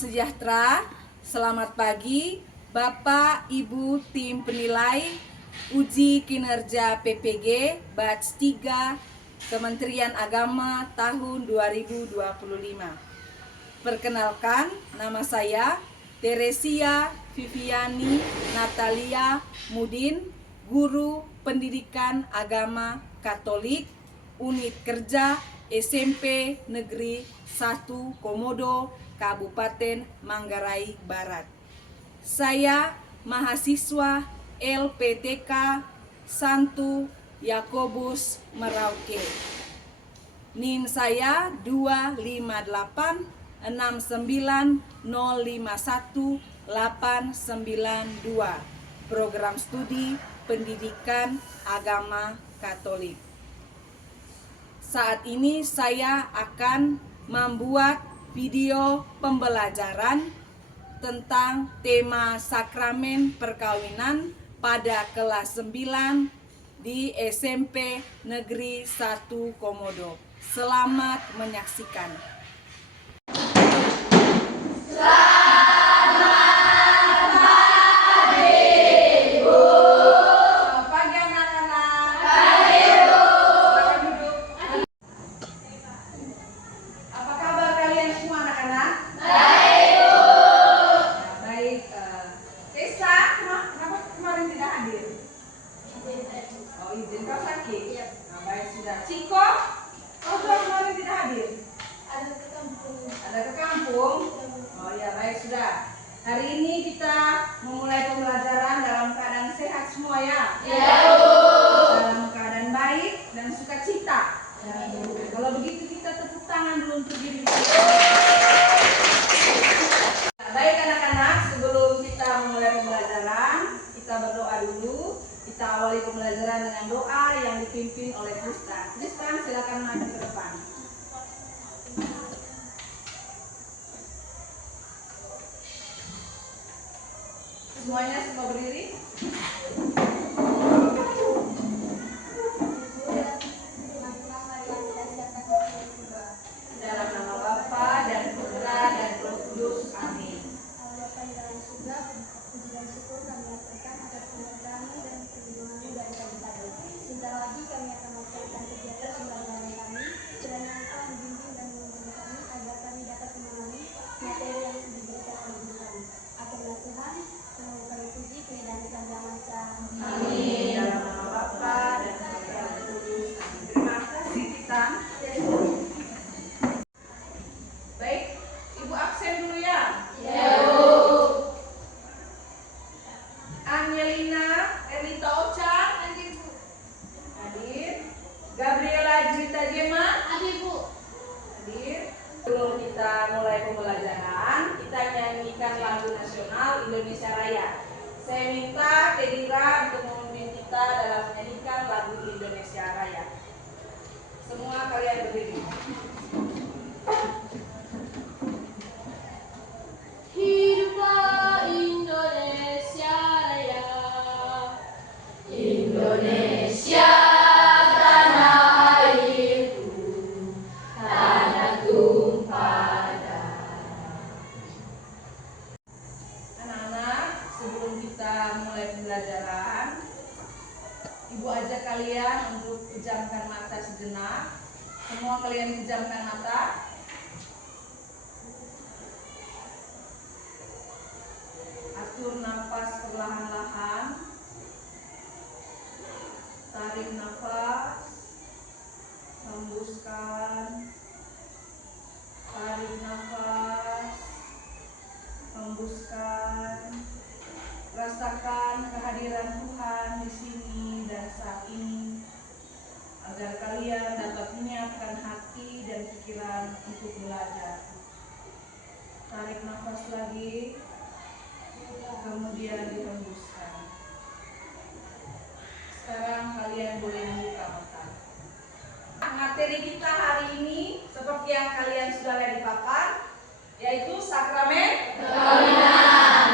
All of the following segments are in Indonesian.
sejahtera, selamat pagi Bapak Ibu tim penilai uji kinerja PPG batch 3 Kementerian Agama tahun 2025. Perkenalkan, nama saya Teresia Viviani Natalia Mudin, Guru Pendidikan Agama Katolik Unit Kerja SMP Negeri 1 Komodo, Kabupaten Manggarai Barat. Saya mahasiswa LPTK Santo Yakobus Merauke. NIM saya 25869051892. Program Studi Pendidikan Agama Katolik. Saat ini saya akan membuat video pembelajaran tentang tema sakramen perkawinan pada kelas 9 di SMP Negeri 1 Komodo. Selamat menyaksikan. Ciko, kau kemarin tidak hadir? Ada ke kampung? Oh ya, baik, sudah. Hari ini kita memulai pembelajaran dalam keadaan sehat semua ya? Ya. Dalam keadaan baik dan sukacita. Ya. Kalau begitu kita tepuk tangan dulu untuk diri kita. Baik anak-anak, sebelum kita memulai pembelajaran, kita berdoa dulu. Kita awali pembelajaran dengan doa yang dipimpin oleh Ustaz. Ustaz, silakan maju ke depan. Semuanya semua berdiri. Dalam nama Bapa dan Putra dan Roh Kudus. Amin. Sebentar lagi kami akan melaksanakan kegiatan pembelajaran kami. Kiranya Engkau membimbing dan menuntun kami agar kami dapat memahami materi yang diberikan oleh guru kami. Akhirnya Tuhan, semoga kami puji dan sepanjang masa. Amin. Dalam nama Bapa dan Putra dan Roh Kudus. Terima kasih kita. Baik, Ibu absen dulu ya. Ya. Angelina Elita Ocha. Gabriela Juwita Jema. Hadir, Bu. Hadir. Sebelum kita mulai pembelajaran, kita nyanyikan lagu nasional Indonesia Raya. Saya minta Kedira untuk memimpin kita dalam menyanyikan lagu Indonesia Raya. Semua kalian berdiri. Hiduplah Indonesia Raya. Indonesia pembelajaran, Ibu ajak kalian untuk pejamkan mata sejenak. Semua kalian pejamkan mata. Atur nafas perlahan-lahan. Tarik nafas, hembuskan. Tarik nafas, hembuskan. Rasakan kehadiran Tuhan di sini dan saat ini, agar kalian dapat menyiapkan hati dan pikiran untuk belajar. Tarik nafas lagi, kemudian dihembuskan. Sekarang kalian boleh membuka mata. Materi kita hari ini, seperti yang kalian sudah lihat di papan, yaitu sakramen perkawinan.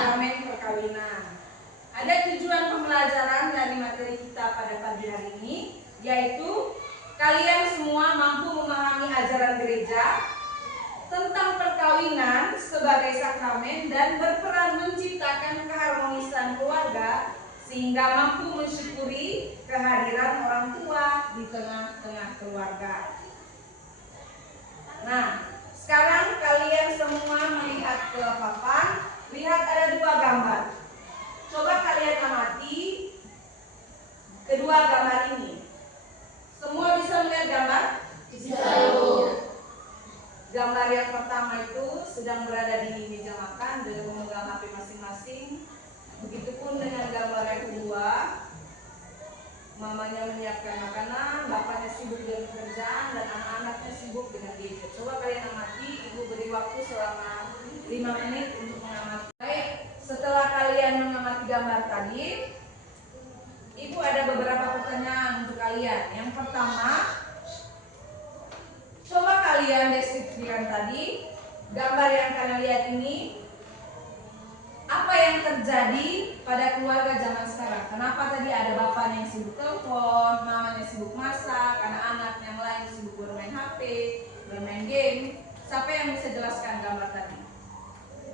Ada tujuan pembelajaran dari materi kita pada pagi hari ini, yaitu kalian semua mampu memahami ajaran gereja, tentang perkawinan sebagai sakramen dan berperan menciptakan keharmonisan keluarga sehingga mampu mensyukuri kehadiran orang tua di tengah-tengah keluarga. Nah, sekarang kalian semua melihat ke papan, lihat ada 2 gambar. Coba kalian amati kedua gambar ini. Semua bisa melihat gambar? Bisa. Gambar yang pertama itu sedang berada di meja makan dan memegang HP masing-masing. Begitupun dengan gambar yang kedua, mamanya menyiapkan makanan, bapaknya sibuk dengan pekerjaan, dan anak-anaknya sibuk dengan gadget. Coba kalian amati, ibu beri waktu selama 5 menit untuk mengamati. Baik, setelah kalian mengamati gambar tadi, ibu ada beberapa pertanyaan untuk kalian. Yang pertama, coba kalian deskripsikan tadi gambar yang kalian lihat ini. Apa yang terjadi pada keluarga zaman sekarang? Kenapa tadi ada bapaknya yang sibuk telepon, mamanya sibuk masak, anak-anak yang lain sibuk bermain HP, bermain game? Siapa yang bisa jelaskan gambar tadi?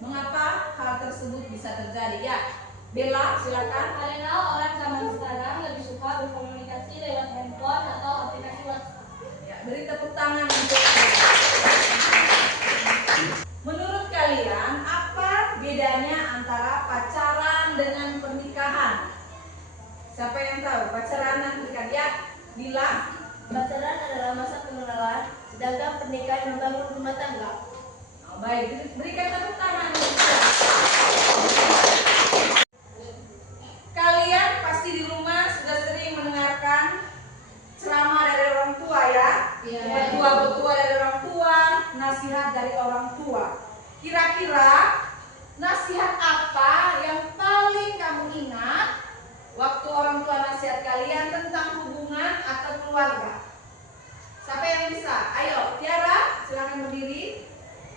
Mengapa hal tersebut bisa terjadi? Ya, Bella, silakan. Karena orang zaman sekarang lebih suka berkomunikasi lewat handphone atau aplikasi WhatsApp. Ya, beri tepuk tangan untuk Bella. Menurut kalian, apa bedanya antara pacaran dengan pernikahan? Siapa yang tahu pacaran dan pernikahan? Ya, Bila. Pacaran adalah masa pengenalan, sedangkan pernikahan membangun rumah tangga. Oh, baik, berikan tepuk tangan. Kalian pasti di rumah sudah sering mendengarkan ceramah dari orang tua ya? Iya. Petua-petua dari orang tua, nasihat dari orang tua. Kira-kira nasihat apa yang paling kamu ingat waktu orang tua nasihat kalian tentang hubungan atau keluarga? Siapa yang bisa? Ayo, Tiara, silakan berdiri.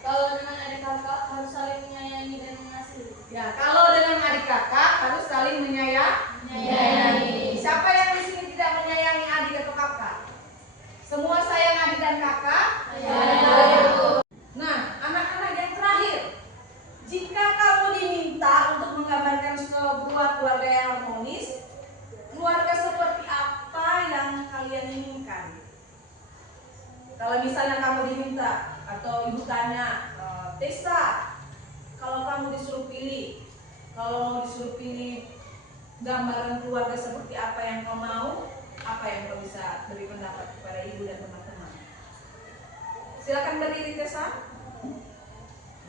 Kalau dengan adik kakak harus saling menyayangi dan mengasihi. Ya, kalau dengan adik kakak harus saling menyayangi. Siapa yang di sini tidak menyayangi adik atau kakak? Semua sayang adik dan kakak? Nah, anak-anak yang terakhir, jika kamu diminta untuk menggambarkan sebuah keluarga yang harmonis, keluarga seperti apa yang kalian inginkan? Kalau misalnya kamu diminta atau ibu tanya, Tessa, kalau kamu disuruh pilih, gambaran keluarga seperti apa yang kau mau, apa yang kau bisa beri pendapat kepada ibu dan teman-teman? Silakan berdiri, Tessa.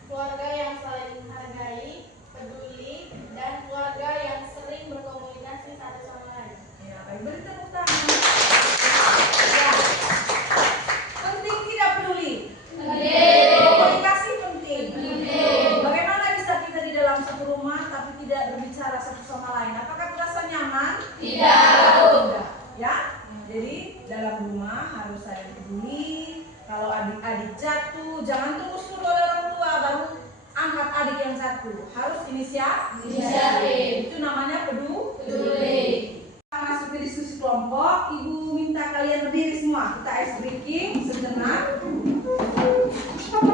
Keluarga yang saling menghargai, peduli, dan keluarga yang sering berkomunikasi satu sama lain. Ya, baik, beri tepuk tangan. Ya. Penting tidak peduli? Komunikasi penting. Bagaimana bisa kita di dalam satu rumah tapi tidak berbicara satu sama lain? Apakah terasa nyaman? Tidak. Ya. Jadi dalam rumah harus saling peduli. Kalau adik-adik jatuh, jangan tunggu suruh orang tua baru angkat adik yang jatuh. Harus inisiatif. Itu namanya peduli. Kita masuk ke diskusi kelompok. Ibu minta kalian berdiri semua. Kita ice breaking sejenak.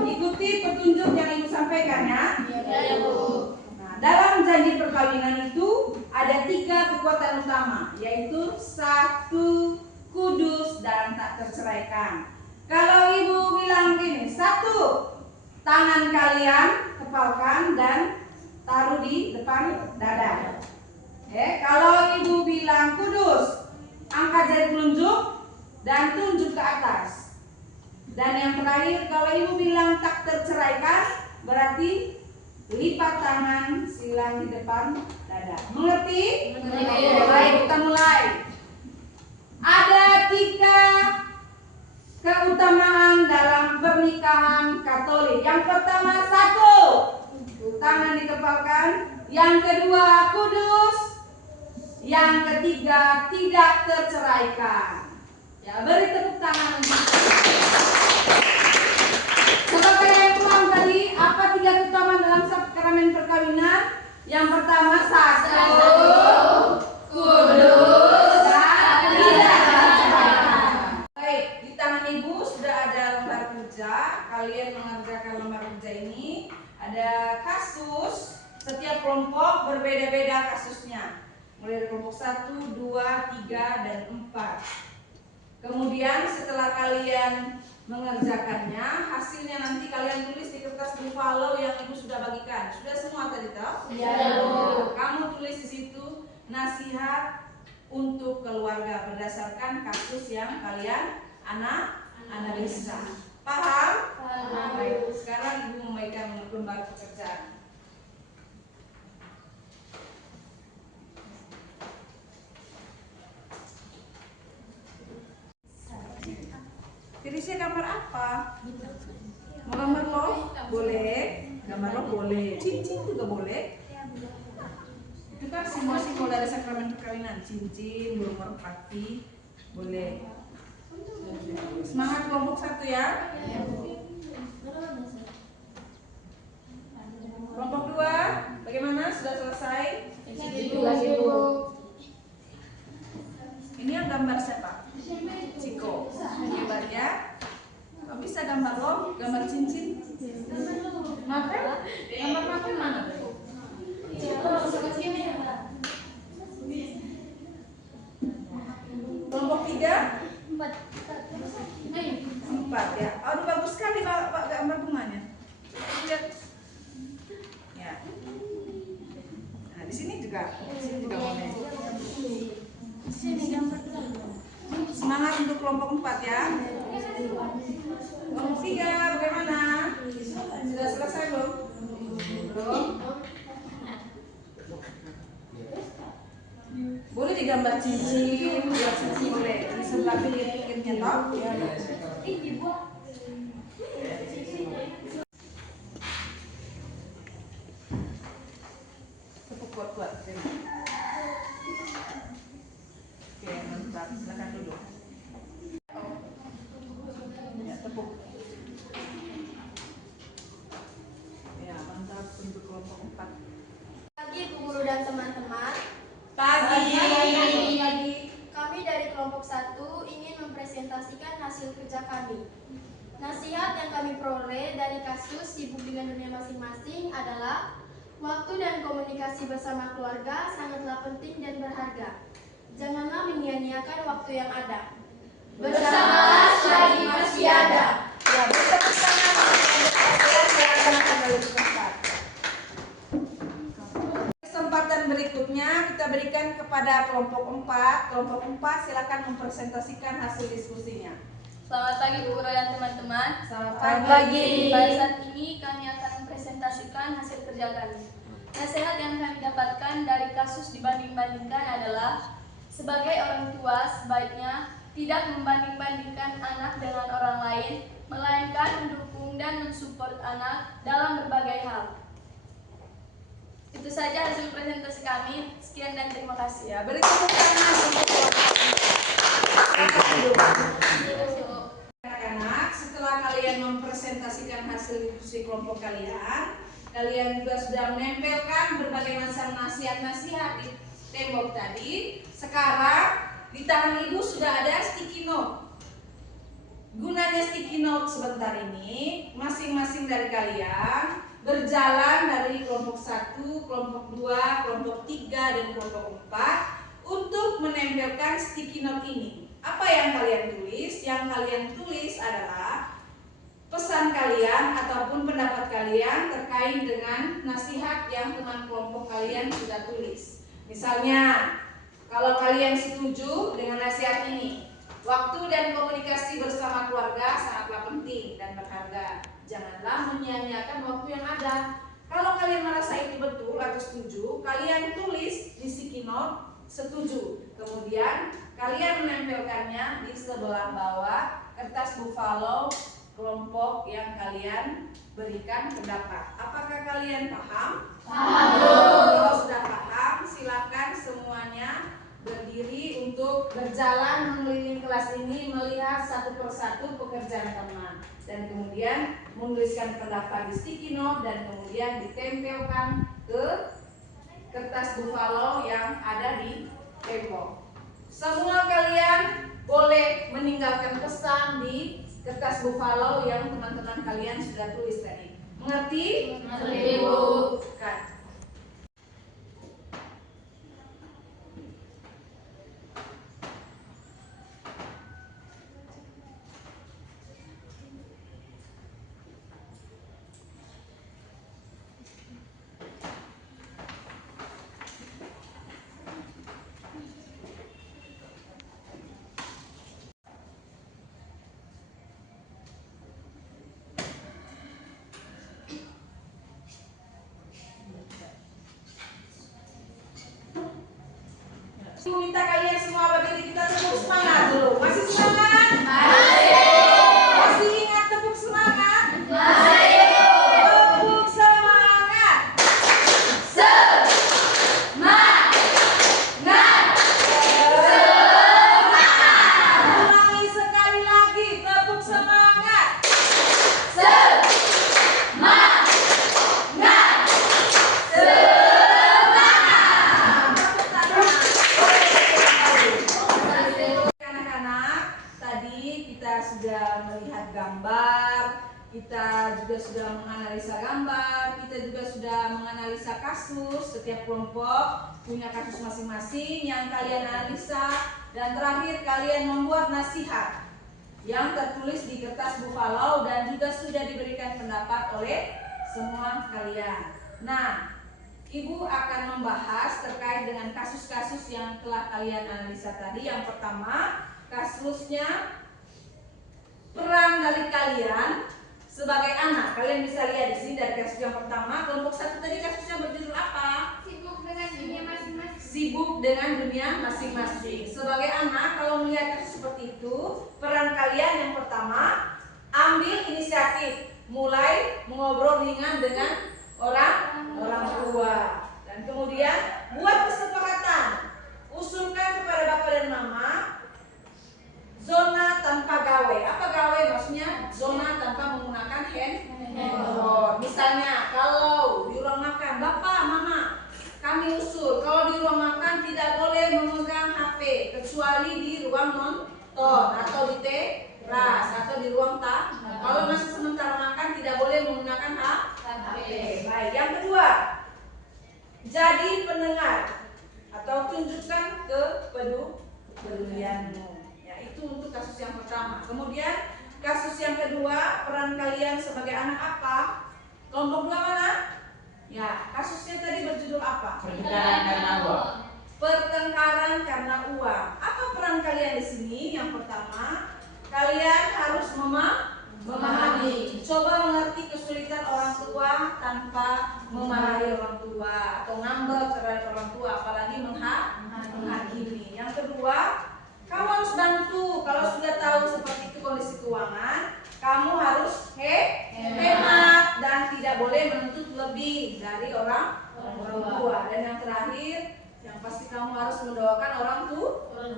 Ikuti petunjuk yang ibu sampaikan ya. Ya, Bu. Nah, dalam janji perkawinan itu ada 3 kekuatan utama, yaitu 1, kudus dan tak terceraikan. Kalau ibu bilang gini, 1, tangan kalian kepalkan dan taruh di depan dada. Kalau ibu bilang kudus, angkat jari telunjuk dan tunjuk ke atas. Dan yang terakhir, kalau ibu bilang tak terceraikan, berarti lipat tangan silang di depan dada. Mengerti? Mengerti. Baik, kita mulai. Ada 3 keutamaan dalam pernikahan Katolik. Yang pertama 1, tangan dikepalkan. Yang kedua kudus. Yang ketiga tidak terceraikan. Ya, beri tepuk tangan. Coba kalian ulang tadi, apa 3 keutamaan dalam sakramen perkawinan? Yang pertama 1, kudus dan tidak terceraikan. Baik, di tangan ibu sudah ada lembar kerja. Kalian mengerjakan setiap kelompok berbeda-beda kasusnya. Mulai dari kelompok 1, 2, 3, dan 4. Kemudian setelah kalian mengerjakannya, hasilnya nanti kalian tulis di kertas buffalo yang ibu sudah bagikan. Sudah semua tadi tahu? Ya, Bu. Kamu tulis di situ nasihat untuk keluarga berdasarkan kasus yang kalian analisa. Paham? Paham. Baik, sekarang ibu memberikan lembar pekerjaan. Tirisnya gambar apa? Mau gambar lo? Boleh. Gambar lo boleh. Cincin juga boleh. Itu kan simbol-simbol dari sakramen perkawinan. Cincin, burung merpati, boleh. Semangat kelompok 1 ya. Kelompok 2, bagaimana? Sudah selesai? Ini yang gambar siapa? Ciko. Hebat ya. Kok bisa gambar lo? Gambar cincin? Makan? Gambar makan mana? Kelompok 3? 4 ya. Aduh bagus sekali Pak gambar bunganya. Lihat. Ya. Nah, di sini juga. Di sini juga boleh. Semangat untuk kelompok 4 ya. Kelompok 3 bagaimana? Sudah selesai belum? Belum. Boleh digambar cincin, buat cincin boleh. Di sebelah pinggirnya toh? Ya. Tepuk kuat-kuat. Oke, mantap. Silakan duduk. Ya, tepuk. Ya, mantap untuk kelompok 4. Pagi Bu Guru dan teman-teman. Pagi. Kami dari kelompok 1 ingin mempresentasikan hasil kerja kami. Nasihat yang kami peroleh dari kasus sibuk dengan dunia masing-masing adalah waktu dan komunikasi bersama keluarga sangatlah penting dan berharga. Janganlah menyia-nyiakan waktu yang ada. Bersamalah selagi masih ada. Ya, bertepuk tangan. Kesempatan berikutnya kita berikan kepada kelompok 4. Kelompok 4 silakan mempresentasikan hasil diskusinya. Selamat pagi Bu Guru dan teman-teman. Selamat pagi. Pada saat ini kami akan mempresentasikan hasil kerja kami. Nasihat yang kami dapatkan dari kasus dibanding-bandingkan adalah sebagai orang tua sebaiknya tidak membanding-bandingkan anak dengan orang lain, melainkan mendukung dan mensupport anak dalam berbagai hal. Itu saja hasil presentasi kami. Sekian dan terima kasih. Ya, beri tepuk tangan untuk anak-anak. Setelah kalian mempresentasikan hasil diskusi kelompok kalian, kalian juga sudah menempelkan berbagai macam nasihat-nasihat di tembok tadi. Sekarang di tangan ibu sudah ada sticky note. Gunanya sticky note sebentar ini, masing-masing dari kalian berjalan dari kelompok 1, kelompok 2, kelompok 3, dan kelompok 4 untuk menempelkan sticky note ini. Apa yang kalian tulis? Yang kalian tulis adalah pesan kalian ataupun pendapat kalian terkait dengan nasihat yang teman kelompok kalian sudah tulis. Misalnya, kalau kalian setuju dengan nasihat ini, waktu dan komunikasi bersama keluarga sangatlah penting dan berharga. Janganlah menyia-nyiakan waktu yang ada. Kalau kalian merasa itu betul atau setuju, kalian tulis di sticky note setuju. Kemudian kalian menempelkannya di sebelah bawah kertas buffalo kelompok yang kalian berikan pendapat. Apakah kalian paham? Paham. Kalau sudah paham, silakan semuanya berdiri untuk berjalan mengelilingi kelas ini melihat satu persatu pekerjaan teman dan kemudian menuliskan pendapat di sticky note dan kemudian ditempelkan ke kertas buffalo yang ada di tembok. Semua kalian boleh meninggalkan pesan di kertas buffalo yang teman-teman kalian sudah tulis tadi. Mengerti? Mengerti, Bu. Kan. Minta kalian semua bagi kita tepuk semangat dulu. Masih semangat? Masih ingat tepuk semangat? Tepuk semangat. Ulangi sekali lagi, tepuk semangat. Anak-anak, tadi kita sudah melihat gambar, kita juga sudah menganalisa gambar, kita juga sudah menganalisa kasus. Setiap kelompok punya kasus masing-masing yang kalian analisa, dan terakhir kalian membuat nasihat yang tertulis di kertas bufalau dan juga sudah diberikan pendapat oleh semua kalian. Nah, Ibu akan membahas terkait dengan kasus-kasus yang telah kalian analisa tadi. Yang pertama, kasusnya peran dari kalian sebagai anak. Kalian bisa lihat di sini dari kasus yang pertama. Kelompok 1 tadi kasusnya berjudul apa? Sibuk dengan dunia masing-masing. Sibuk dengan dunia masing-masing. Sebagai anak, kalau melihat kasus seperti itu, peran kalian yang pertama, ambil inisiatif, mulai mengobrol ringan dengan orang tua, dan kemudian buat kesepakatan, usulkan kepada bapak dan mama zona tanpa gawe. Apa gawe? Maksudnya zona tanpa menggunakan handphone. Misalnya kalau di ruang makan, bapak, mama, kami usul kalau di ruang makan tidak boleh memegang HP kecuali di ruang nonton atau di teras atau di ruang tamu. Kalau masih sementara makan tidak boleh menggunakan HP. Baik, yang kedua, jadi pendengar atau tunjukkan kepedulianmu. Ya, itu untuk kasus yang pertama. Kemudian kasus yang kedua, peran kalian sebagai anak apa? Kelompok 2 mana? Ya, kasusnya tadi berjudul apa? Pertengkaran karena uang. Pertengkaran karena uang. Apa peran kalian di sini? Yang pertama, kalian harus memahami. Coba mengerti kesulitan orang tua tanpa memarahi orang tua atau ngambek terhadap orang tua, apalagi menghakimi. Yang kedua, kamu harus bantu. Kalau sudah tahu seperti itu kondisi keuangan, kamu harus hemat dan tidak boleh menuntut lebih dari orang tua. Dan yang terakhir, yang pasti kamu harus mendoakan orang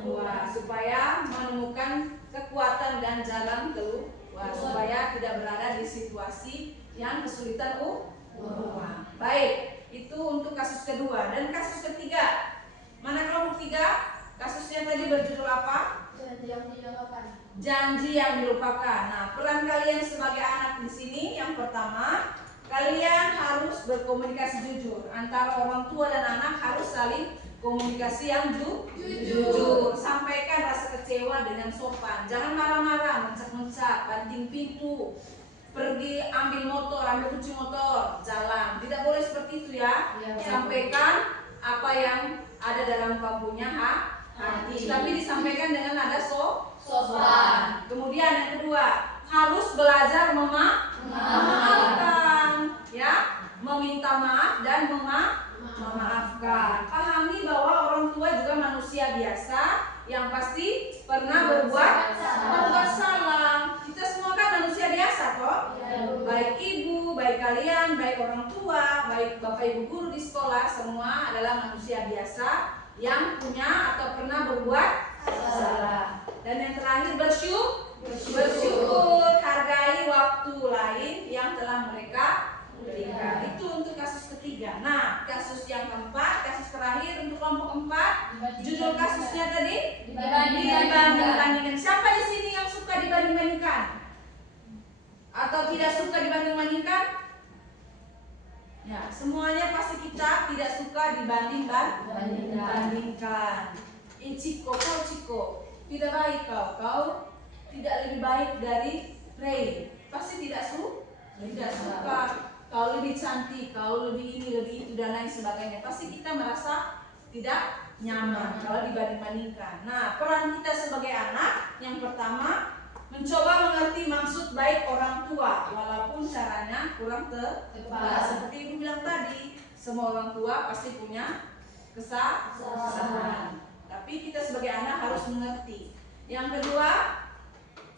tua supaya menemukan kekuatan dan jalan keluar, supaya tidak berada di situasi yang kesulitan uang. Baik, itu untuk kasus kedua. Dan kasus ketiga, mana kelompok 3? Kasusnya tadi berjudul apa? Janji yang dilupakan. Janji yang dilupakan. Nah, peran kalian sebagai anak di sini yang pertama, kalian harus berkomunikasi jujur. Antara orang tua dan anak harus saling komunikasi yang jujur. Sampaikan rasa kecewa dengan sopan. Jangan marah-marah, mencak-mencak, banting pintu, pergi ambil motor, ambil kunci motor, jalan. Tidak boleh seperti itu ya. Sampaikan apa yang ada dalam kamu punya hati, tapi disampaikan dengan nada sopan. Kemudian yang kedua, harus belajar memaafkan, ya, meminta maaf dan memaafkan. Pahami bahwa orang tua juga manusia biasa yang pasti pernah berbuat salah. Kita semua kan manusia biasa kok. Baik ibu, baik kalian, baik orang tua, baik bapak ibu guru di sekolah, semua adalah manusia biasa yang punya atau pernah berbuat salah. Dan yang terakhir, bersyukur, hargai waktu lain yang telah mereka berikan. Itu untuk kasus ketiga. Nah, kasus yang keempat, kasus terakhir untuk kelompok 4, judul kasusnya tadi dibanding-bandingkan. Siapa di sini yang suka dibanding-bandingkan? Atau tidak suka dibanding-bandingkan? Ya, semuanya pasti kita tidak suka dibanding-bandingkan. Ciko, tidak baik kau tidak lebih baik dari Ray. Pasti tidak suka. Kau lebih cantik, kau lebih ini, lebih itu dan lain sebagainya. Pasti kita merasa tidak nyaman kalau dibanding-bandingkan. Nah, peran kita sebagai anak yang pertama, mencoba mengerti maksud baik orang tua walaupun caranya kurang tepat. Seperti ibu bilang tadi, semua orang tua pasti punya kesalahan. tapi kita sebagai anak harus mengerti. Yang kedua,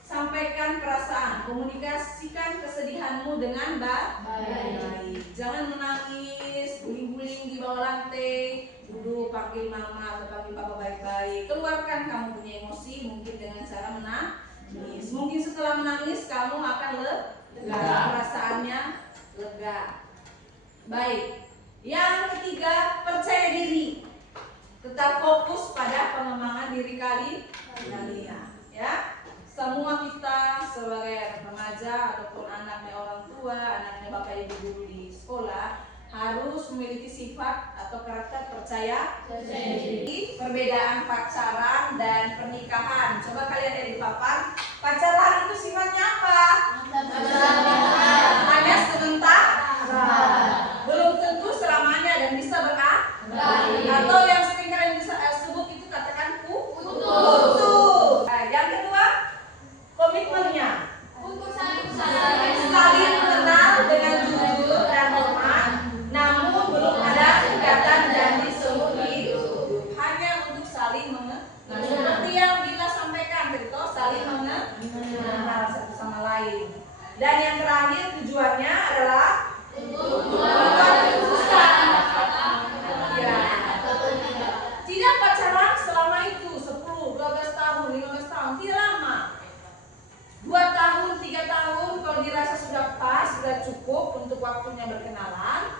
sampaikan perasaan, komunikasikan kesedihanmu dengan baik. Jangan menangis, guling-guling di bawah lantai, duduk panggil mama atau panggil papa baik-baik. Keluarkan kamu punya emosi mungkin dengan cara menangis. Mungkin setelah menangis kamu akan lega, perasaannya lega. Baik. Yang ketiga, percaya diri. Tetap fokus pada pengembangan diri kalian, ya. Semua kita sebagai remaja ataupun anaknya orang tua, anaknya bapak ibu guru di sekolah harus memiliki sifat atau karakter percaya diri. Perbedaan pacaran dan pernikahan. Coba kalian lihat di papan. Pacaran itu sifatnya apa? Hanya sebentar. Belum tentu selamanya dan bisa berakhir. Atau yang sering kalian bisa sebut itu katakan putus. Nah, yang kedua, komitmennya. Untuk saling Saling kenal dengan jujur dan hormat, namun belum ada ikatan janji seumur hidup. Hanya untuk saling mengenal. Seperti yang Bila sampaikan, begitu, saling mengenal satu sama lain. Dan yang terakhir tujuannya adalah tidak pacaran selama itu 10, 12 tahun, 15 tahun, tidak lama. 2 tahun, 3 tahun kalau dirasa sudah pas, sudah cukup untuk waktunya berkenalan,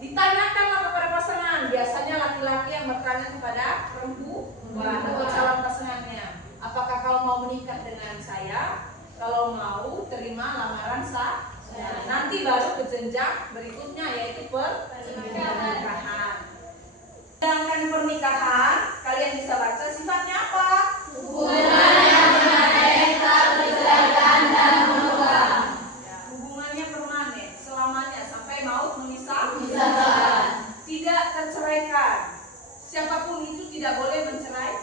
ditanyakanlah kepada pasangan. Biasanya laki-laki yang bertanya kepada perempuan atau calon pasangannya, apakah kau mau menikah dengan saya? Kalau mau, terima lamaran sah. Nanti baru ke jenjang berikutnya, yaitu pernikahan. Sedangkan pernikahan, kalian bisa baca sifatnya apa? Hubungannya permanen, selamanya sampai maut memisahkan. Tidak terceraikan. Siapapun itu tidak boleh menceraikan.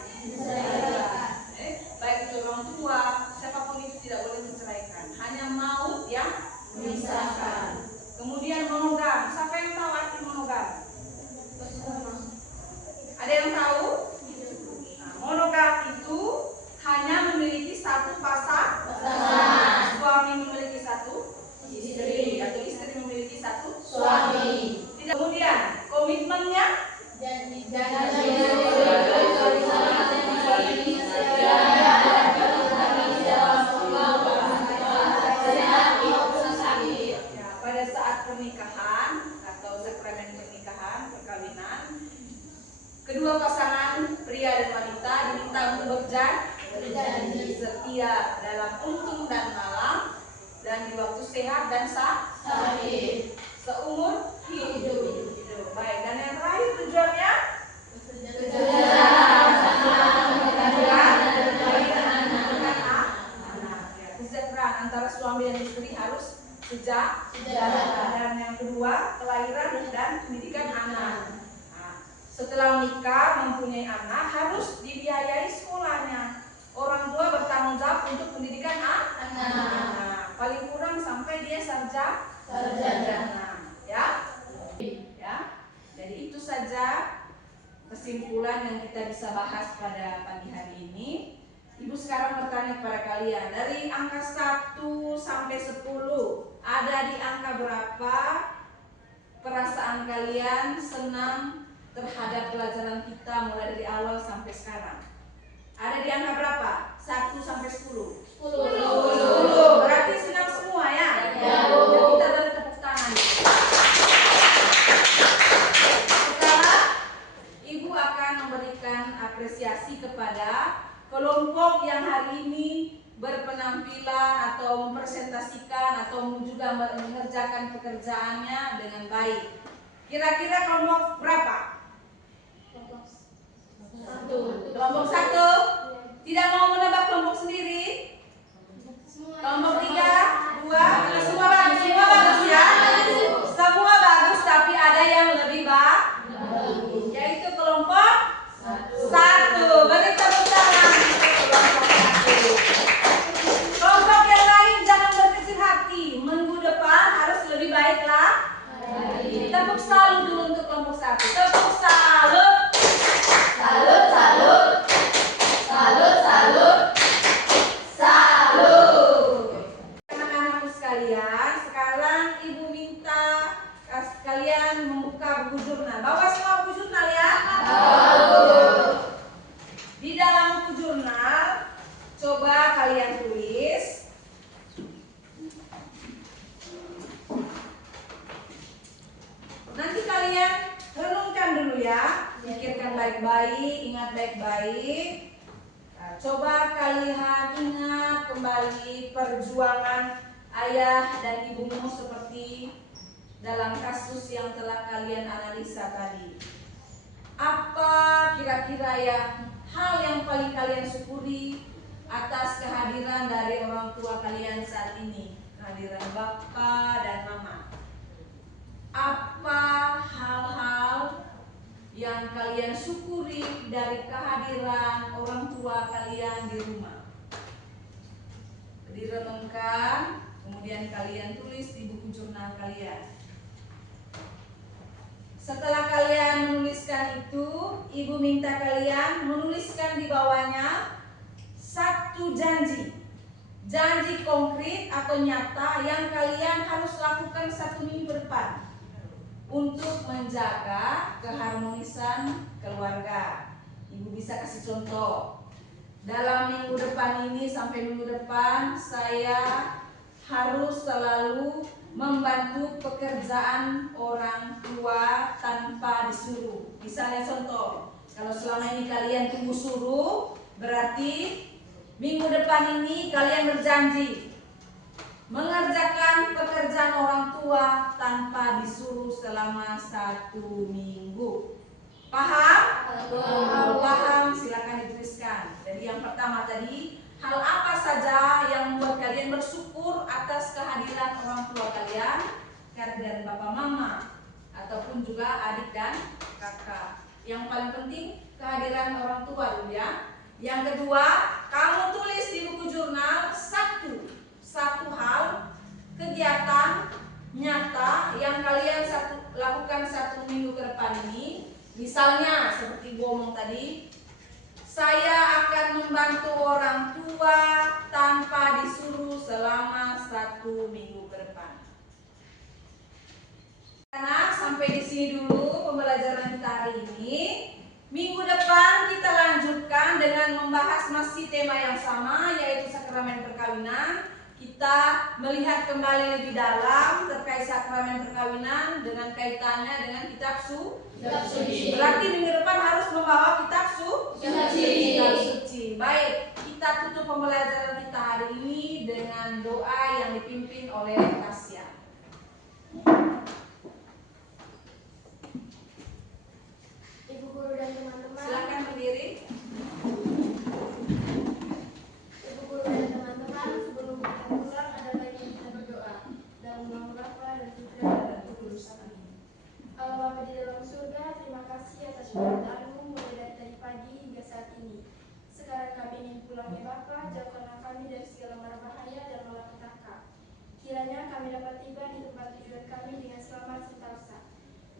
Baik itu orang tua, siapapun itu tidak boleh menceraikan. Hanya maut yang memisahkan. Kemudian monogam. Siapa yang tahu arti monogam? Ada yang tahu? Nah, monogam itu hanya memiliki satu pasangan. Suami memiliki satu istri atau istri memiliki satu suami. Tidak. Kemudian komitmennya pada saat pernikahan atau sakramen pernikahan, perkawinan, kedua pasangan pria dan wanita diminta untuk berjanji setia dalam untung dan malam dan di waktu sehat dan sakit seumur hidup. Baik, dan yang terakhir tujuannya kesejahteraan antara suami dan istri harus sejahtera. Dan yang kedua, kelahiran dan pendidikan anak. Setelah menikah, mempunyai anak, harus dibiayai sekolahnya. Orang tua bertanggung jawab untuk pendidikan anak. Paling kurang sampai dia sarjana. Ya. Jadi itu saja kesimpulan yang kita bisa bahas pada pagi hari ini. Ibu sekarang bertanya kepada kalian, dari angka 1 sampai 10, ada di angka berapa perasaan kalian senang terhadap pelajaran kita mulai dari awal sampai sekarang? Ada di angka berapa? 1 sampai 10. 10. Berarti senang semua ya? Ya. Kita beri tepuk tangan. Sekarang Ibu akan memberikan apresiasi kepada kelompok yang hari ini berpenampilan atau mempresentasikan atau juga mengerjakan pekerjaannya dengan baik. Kira-kira kelompok berapa? Kelompok 1. Tidak mau menambah kelompok sendiri? Kelompok 3, 2, semua bagus ya? Semua bagus, tapi ada yang lebih bagus, yaitu kelompok 1. Beri tepuk tangan untuk kelompok 1. Kelompok yang lain jangan berkecil hati, minggu depan harus lebih baik lah. Tepuk salut dulu untuk kelompok 1. ya. Pikirkan baik-baik, ingat baik-baik. Nah, coba kalian ingat kembali perjuangan ayah dan ibumu seperti dalam kasus yang telah kalian analisa tadi. Apa kira-kira ya hal yang paling kalian syukuri atas kehadiran dari orang tua kalian saat ini? Kehadiran Bapak dan Mama. Apa hal-hal yang kalian syukuri dari kehadiran orang tua kalian di rumah? Direnungkan, kemudian kalian tulis di buku jurnal kalian. Setelah kalian menuliskan itu, ibu minta kalian menuliskan di bawahnya satu janji. Janji konkret atau nyata yang kalian harus lakukan 1 minggu depan untuk menjaga keharmonisan keluarga. Ibu bisa kasih contoh. Dalam minggu depan ini sampai minggu depan saya harus selalu membantu pekerjaan orang tua tanpa disuruh. Misalnya contoh, kalau selama ini kalian tunggu suruh, berarti minggu depan ini kalian berjanji mengerjakan pekerjaan orang tua tanpa disuruh selama 1 minggu. Paham? Kalau paham silakan dituliskan. Jadi yang pertama tadi, hal apa saja yang membuat kalian bersyukur atas kehadiran orang tua kalian, kehadiran bapak mama, ataupun juga adik dan kakak. Yang paling penting kehadiran orang tua dulu ya. Yang kedua, kamu tulis di buku jurnal satu hal kegiatan nyata yang kalian lakukan 1 minggu ke depan ini. Misalnya seperti gua ngomong tadi, saya akan membantu orang tua tanpa disuruh selama 1 minggu ke depan. Karena sampai di sini dulu pembelajaran kita hari ini. Minggu depan kita lanjutkan dengan membahas masih tema yang sama, yaitu sakramen perkawinan. Kita melihat kembali lebih dalam terkait sakramen perkawinan dengan kaitannya dengan kitab suci. Berarti minggu depan harus membawa kitab suci. Baik, kita tutup pembelajaran kita hari ini dengan doa yang dipimpin oleh Tasya. Ibu guru dan teman-teman, Silakan berdiri. Ibu guru dan teman-teman, sebelum kita pulang ada baiknya kita berdoa. Dalam nama Bapa dan Putra dan Roh Kudus. Allah Bapa di dalam surga, terima kasih atas berkat-Mu mulai dari tadi pagi hingga saat ini. Sekarang kami ingin pulang ya Bapa, jauhkanlah kami dari segala mara bahaya dan malapetaka. Kiranya kami dapat tiba di tempat tujuan kami dengan selamat serta usah.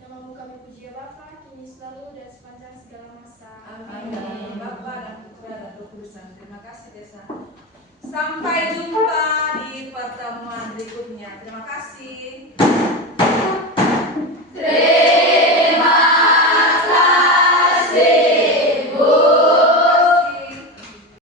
Namamu kami puji ya Bapa, kini selalu dan sepanjang segala masa. Amin. Bapa dan Putra dan Roh Kudus. Terima kasih Desa. Sampai jumpa di pertemuan berikutnya. Terima kasih.